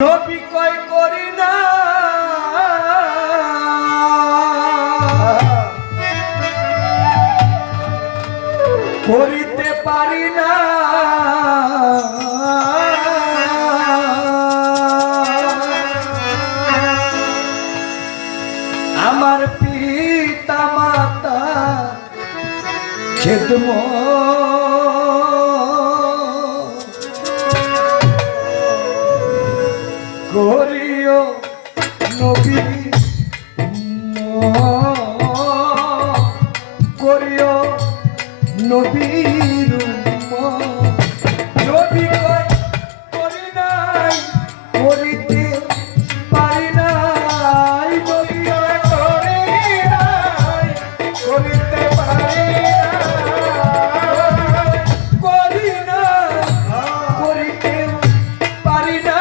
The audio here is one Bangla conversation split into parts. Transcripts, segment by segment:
নবী কয় করি না করিতে পারি না আমার পিতা মাতা খেদমত করিও নবী করিও নবীর নবী কয় করি নাই করিতে পারি নাই নবী কয় করি নাই করিতে পারি করি না করিতে পারি না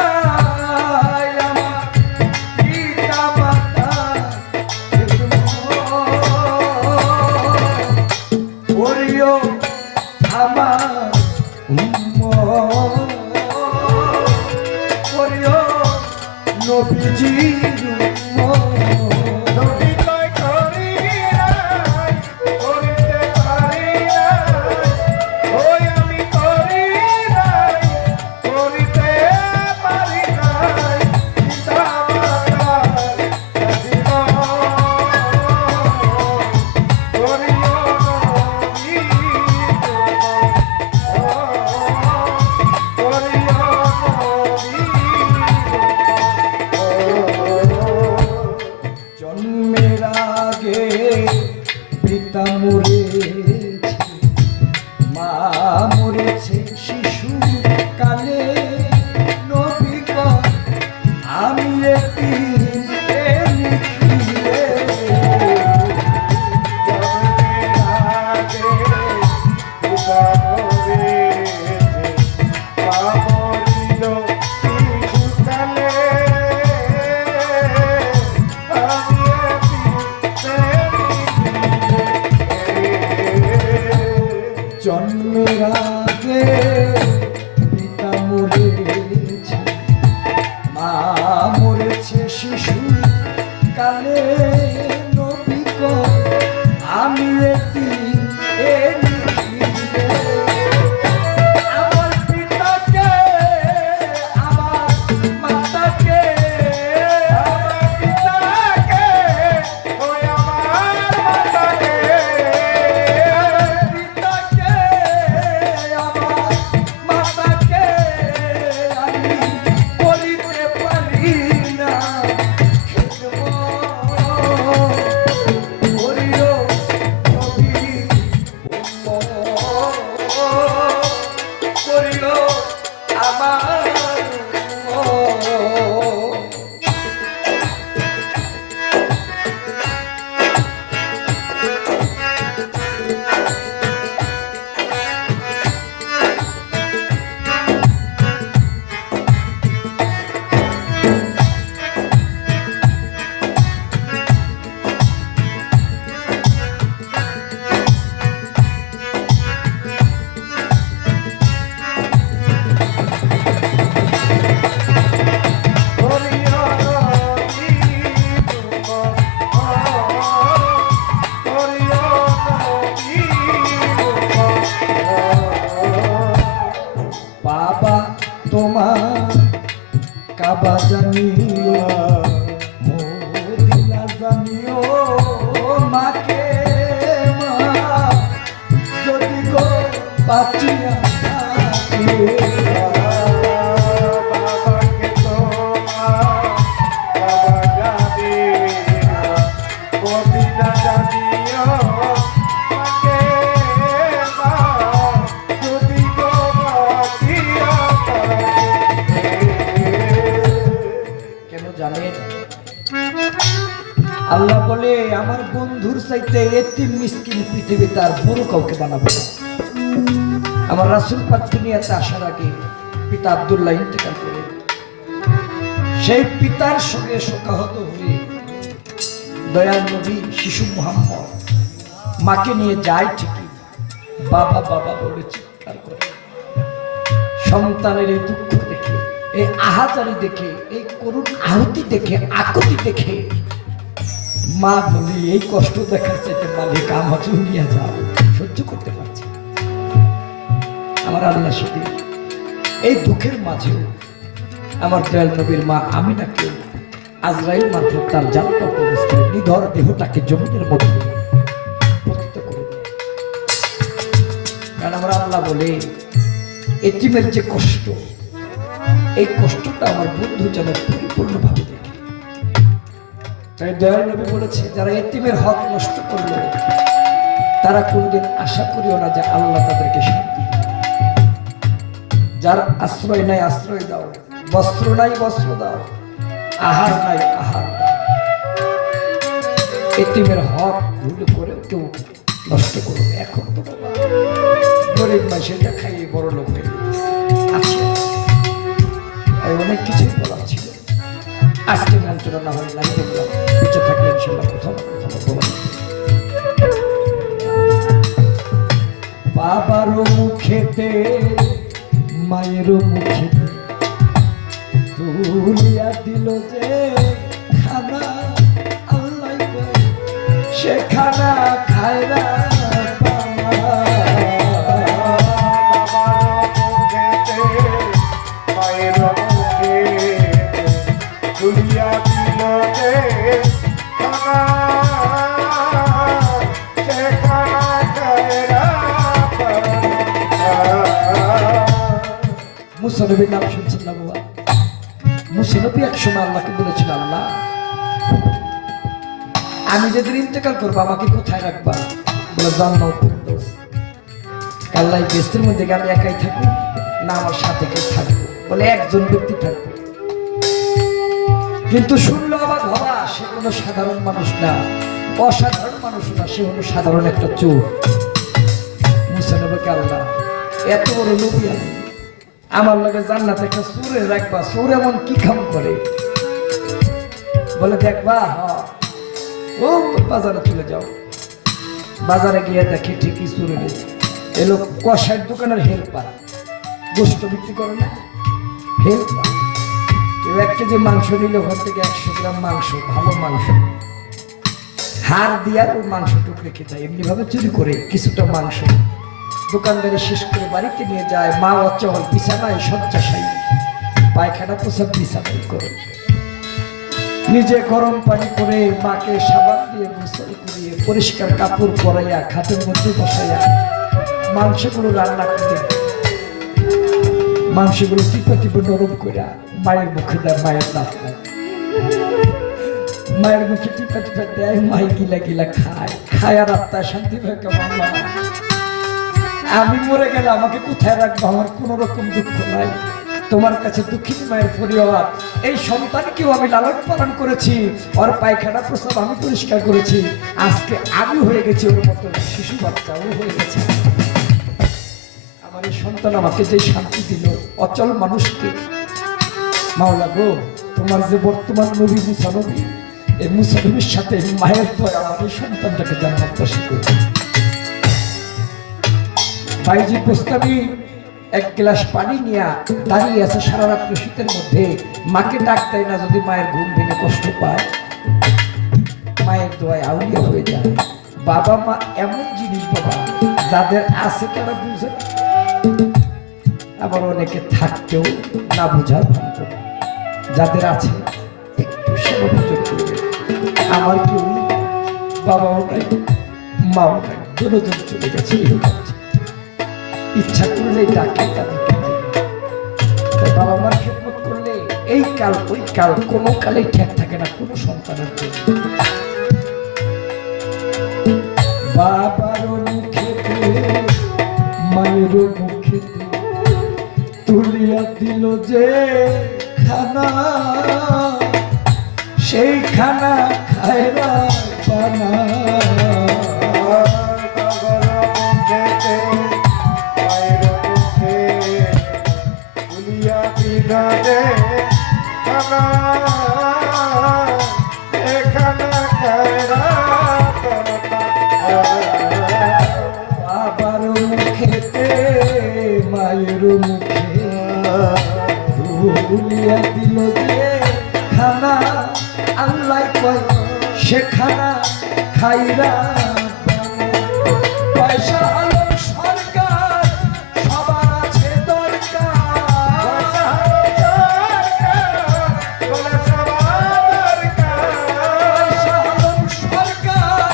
নবীজির নবী কয় করি নাই করিতে পারি না ওই আমি করি নাই করিতে পারি নাই পিতা মাতার করিও নবী জন্মের আগে পিতা মরেছে মা মরেছে শিশু কালে নবী কয় আমি এতিম লিখিলে জন্মের আগে পিতা মরেছে মা মরিল শিশু কালে জন্মের আগে পিতা মরেছে মা মরেছে শিশু কালে নবী কয় আমি এতিম লিখিলে আমার পিতাকে আমার মাতাকে আমার পিতাকে ওই আমার মাতাকে তোমার কাবা জানিও মদিনা জানিও মাকে মা যদি গো বাঁচিয়া থাকে বাবাকে তোমার কাবা জানিও মদিনা জানিও মাকে মা যদি গো বাঁচিয়া জানেন আল্লাহ বলে আমার বন্ধুর চাইতে এতিম মিসকিন পৃথিবীতে আর বড় কাউকে বানাবো না। আমার রাসূল পাক দুনিয়াতে আসার আগে পিতা আব্দুল্লাহ ইন্তেকাল করে সেই পিতার সঙ্গে শোকাহত হয়ে দয়াল নবী শিশু মুহাম্মদ মাকে নিয়ে যায় ঠিকই বাবা বাবা বলে চিৎকার করে সন্তানের এই দুঃখ দেখে এই আহাজারি দেখে, এই করুণ আহুতি দেখে, আকুতি দেখে মা বলি এই কষ্ট দেখার চাইতে মালিক আমাকে নিয়ে যাও, সহ্য করতে পারছি। আমার আল্লাহ সেদিন এই দুঃখের মাঝেও আমার দয়াল নবীর মা আমিনাকে আজরাইল মারফত তার জানটা প্রবেশ করে নিধর দেহটাকে জমিনের মধ্যে পতিত করে দেয়। কারণ আমার আল্লাহ বলে এতিমের যে কষ্ট, এই কষ্টটা আমার বন্ধু যেন পরিপূর্ণভাবে দেখে। তাই দয়াল নবী বলেছে, যারা এতিমের হক নষ্ট করলো তারা কোনদিন আশা করিও না যে আল্লাহ তাদেরকে শান্তি দিবে। যার আশ্রয় নাই আশ্রয় দাও, বস্ত্র নাই বস্ত্র দাও, আহার নাই আহার দাও। এতিমের হক ভুল করে কেউ নষ্ট করবে। এখন তো বাবা গরিব মাসেটা খাইয়ে বড় লোক হয়ে গেছে, আছে অনেক কিছুই বলা ছিল। আজকে মন্ত্রণা হয় নাই বললাম, বেঁচে থাকলে ইনশাল্লাহ কোথাও না কোথাও বলা। বাবারও মুখেতে মায়েরও মুখেতে তুলিয়া দিল যে খানা, আল্লাহ সে খানা খায় না মুসানবীর নাম শুনছেন না বাবা? মুসানবী একসময় আল্লাহকে বলেছিল, আল্লাহ আমি যেদিন ইন্তেকাল করবো আমাকে কোথায় রাখবা? বলে জান্নাত। আল্লাহ বেস্তের মধ্যে আমি একাই থাকবো না আমার সাথে কেউ থাকবো? বলে একজন ব্যক্তি থাকবো। কিন্তু শুনলো অবাক হওয়া, সে কোনো সাধারণ মানুষ না, অসাধারণ মানুষ না, সে হলো সাধারণ একটা চোর। মুসানবীকে আল্লাহ এত বড় নবী আমি, আমার লগে জান্নাতে একটা চোরে রাখবা? চোর এমন কি কাম করে? বলে দেখবা, ও বাজারে চলে যাও। বাজারে গিয়ে দেখে ঠিকই চোরে নেই। এলো কষাইয়ের দোকানের হেল্পার, গোস্ত বিক্রি করে না, হেল্পার। 1 কেজি মাংস নিলে ওখান থেকে 100 গ্রাম মাংস, ভালো মাংস, হাড় দিয়া ওই মাংসটুকু রেখে যায়। এমনি ভাবে চুরি করে কিছুটা মাংস দোকানদারি শেষ করে বাড়িতে নিয়ে যায়। মা অচল বিছানায় শয্যাশায়ী, পায়খানা পোশাক বিছানায় করে, নিজে গরম পানি করে মাকে সাবান দিয়ে গোসল করিয়ে পরিষ্কার কাপড় পরাইয়া খাটের মধ্যে বসাইয়া মাংসগুলো রান্না করে, মাংসগুলো টিপে টিপে নরম করে মায়ের মুখে দেয়। মায়ের দাঁত খায়, মায়ের মুখে টিপে টিপে দেয়। মাই গিলা গিলা খায়, খায় আর আত্মা শান্তি পায়। কেমন আমি মরে গেলে আমাকে কোথায় রাখবো? আমার কোন রকম দুঃখ নাই, তোমার কাছে দুঃখিনী মায়ের পরিবার। এই সন্তানকেও আমি লালন পালন করেছি, ওর পায়খানা প্রস্রাব আমি পরিষ্কার করেছি। আজকে আমি হয়ে গেছি ওর মতো শিশু বাচ্চা, ও হয়ে গেছে। আমার এই সন্তান আমাকে যে শান্তি দিল, অচল মানুষকে। মাওলা গো, তোমার যে বর্তমান নবী মুসা নবী, এই মুসা নবীর সাথে মায়ের দয়া আমার এই সন্তানটাকে জান্নাতবাসী করবে। ভাইজি প্রস্তাবী 1 গ্লাস পানি নিয়ে দাঁড়িয়ে আছে সারা রাত্রি শীতের মধ্যে, মাকে ডাক দেয় না যদি মায়ের ঘুম ভেঙে কষ্ট পায়। মায়ের দোয়ায় আউলিয়া হয়ে যায়। বাবা মা এমন জিনিস বাবা, যাদের আছে তারা বুঝে, আবার অনেকে থাকতেও না বুঝার ভান করে। যাদের আছে একটু সেবা বুঝে করবে। আমার কেউ বাবাও নাই, মাও নাই, দুজন চলে গেছে। ইচ্ছা করলে ডাকে তাদেরকে, বাবা মার খেদমত করলে এই কাল ওই কাল কোনো কালে ঠেক থাকে না কোনো সন্তানের জন্য। বাবার মুখেতে মায়ের মুখেতে তুলিয়া দিল যে খানা, সেই খানা খায় না পানা। বাবার মুখেতে মায়ের মুখে তুলিয়া দিল যে খানা আল্লাহ কয় সেখানা খাইরা পয়সা আলম সরকার সবার আছে দরকার পয়সা আলম সরকার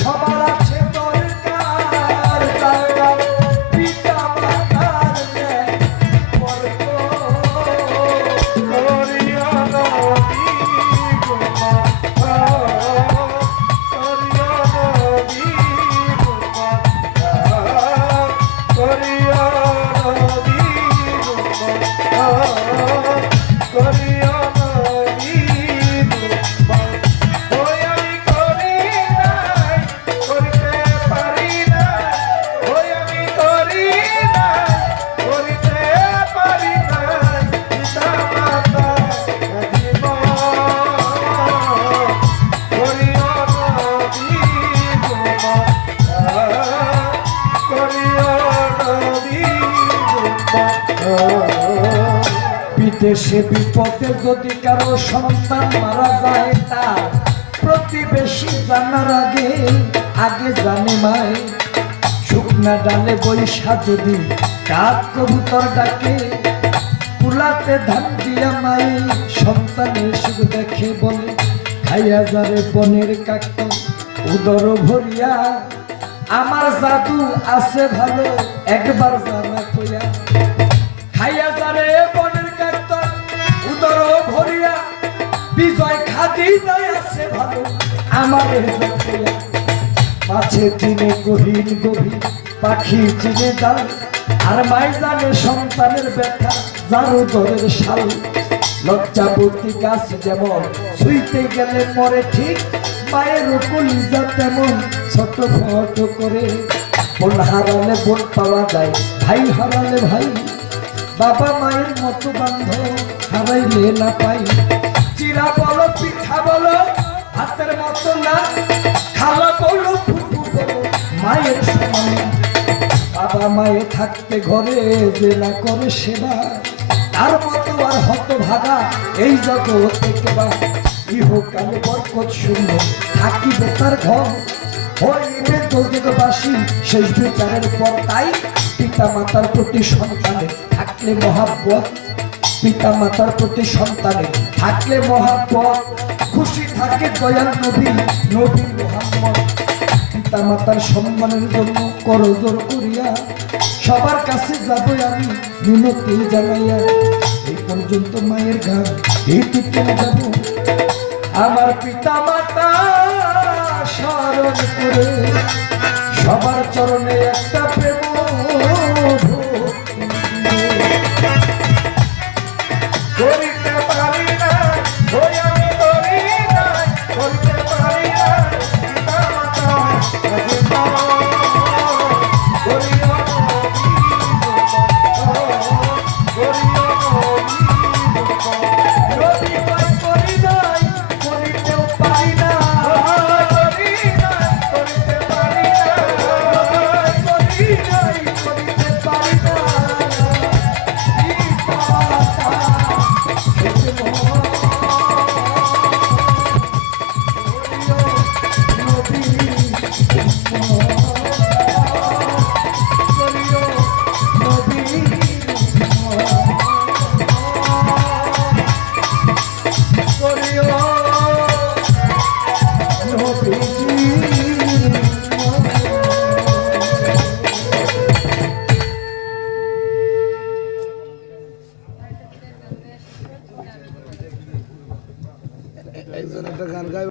সবার আছে দরকার পিতা মাতার বিদেশে বিপদে যদি কারো সন্তান মারা যায় তার প্রতিবেশী জানার আগে আগে জানে মায় শুকনা ডালে বৈশা যদি কাক কবুতর ডাকে কুলাতে ধান দিয়া মাই সন্তানের সুখ দেখে বলে খাইয়া যারে বনের কাকত উদর ভরিয়া আমার জাদু আছে ভালো একবার জানা কইয়া খাইয়া যারে বনের কাকত উদর ভরিয়া বিজয় খাদি যায় আছে ভালো আমার কইয়া মাছে দিনে গহীন গভীর পাখি চিনে ডাল আর মাই জানে সন্তানের ব্যথা জারু দরের শাল লজ্জাবতী গাছ যেমন ছুঁইতে গেলে মরে ঠিক মায়ের কলিজা তেমন ছোট ফটো করে বোন হারালে বোন পাওয়া যায় ভাই হারালে ভাই বাবা মায়ের মতো বান্ধব হারাইলে না পাই চিরা বলো পিঠা বলো হাতের মতো না খালা বলো ফুটু বলো মায়ের সমান বাবা মায়ে থাকতে ঘরে যে না করে সেবা তার মতো আর হতভাগা এই জগৎ একবার ইহকালে বরকত শূন্য থাকিবে তার ঘর হইবে দোজখবাসী শেষ বিচারের পর তাই পিতা মাতার প্রতি সন্তানের থাকলে মহাব্বত পিতা মাতার প্রতি সন্তানের থাকলে মহাব্বত খুশি থাকে দয়াল নবী নবী মুহাম্মদ পিতা মাতার সম্মানের জন্য করজোর করিয়া সবার কাছে যাব আমি মিনতি জানাইয়া এই পর্যন্ত মায়ের গান এই দিকে যাব আমার পিতা মাতা স্মরণ করে সবার চরণে একটা প্রেম করিতে পারি না ওই আমি করি না করিতে পারি না পিতা একজন একটা গান গায়।